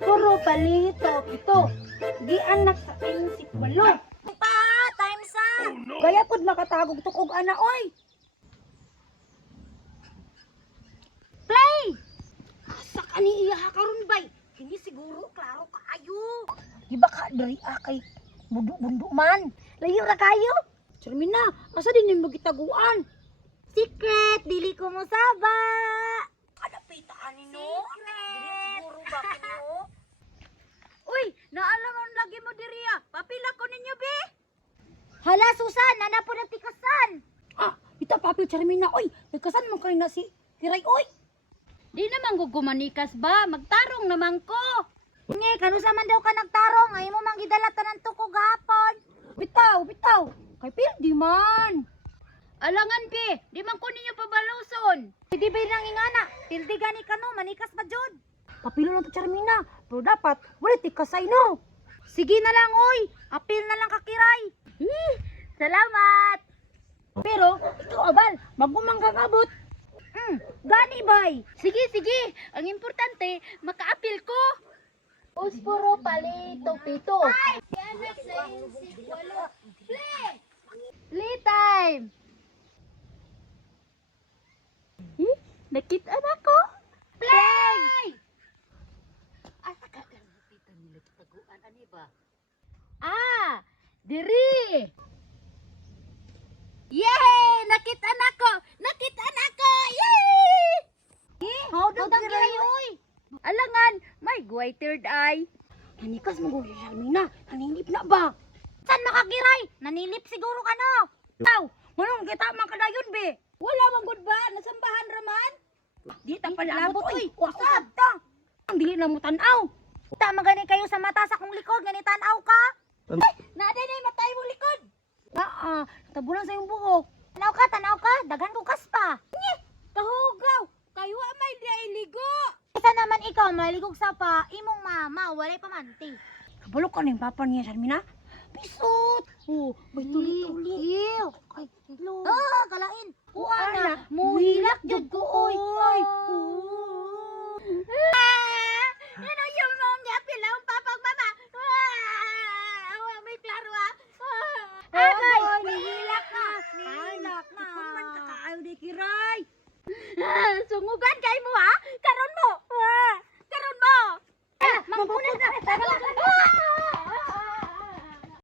Puro palito, pito. Di anak sa insik walo. Pa, time sa. Kaya pod makatagog tukog ana oy. Play! Asa ka ni iya karon bay? Kini siguro klaro kaayo. Di ba ka diri kay bundo-bundo man? Layo ra kayo. Charmina, asa din yung magitaguan? Secret, dili ko mo saba. Adapitaan ni no? Secret. Siguro ba kino? Uy, naalaman lagi mo diri ah. Papila ko ninyo be. Hala, Susan, nana po na tikasan. Ah, ita papil Charmina. Oy, nagkasan mo kayo na si Kiray oy. Di naman gugumanikas ba? Magtarong naman ko. Nge, kanusa man daw ka nagtarong, ay mo mang gidalatan ng tukog hapon. Bitaw, bitaw. Kay pil di man. Alangan pi, di man ko ninyo pabaluson. Hindi ba lang ingana? Pildi gani ka no, manikas pa jud. Papilo lang to Charmina. Pero dapat, wala tikasay no. Sige na lang, oy. Apil na lang kakiray. Salamat. Pero, ikaw abal, magumang kakabot. Gani bay. Sige, sige. Ang importante, makaapil ko. Uspuro palito pito. Playtime! Nakita na ko. Play! Asa ka lang nakita nila kitaguan ani ba? Ah, diri. Yay! Nakita na ko. Nakita na ko. Yay! How daw kiray, oy. Alangan, may guway third eye. Nanikas mo si Charmina. Naninip na ba? San makakiray? Nanilip siguro ka no. Taw, manong kita man kadayon be. Wala man gud ba? Nasambahan raman? Di ta palabot Oy, oy. Wasab ta. Ang dili na mo tan-aw. Tama gani kayo sa mata sa kong likod, gani tanaw ka. Nada na matay mo likod. Tabulan sa iyong buhok. Tanaw ka, daghan ko kaspa. Kahugaw, kayo may di ay ligo. Isa naman ikaw, maligog sa pa, imong mama, walay pamanti. Kabulok ka ng papa niya Charmina. Pisot. Oh, may tuli-tuli. Ew. Ay, hello. Kalain. Kuana, muhilak jud ko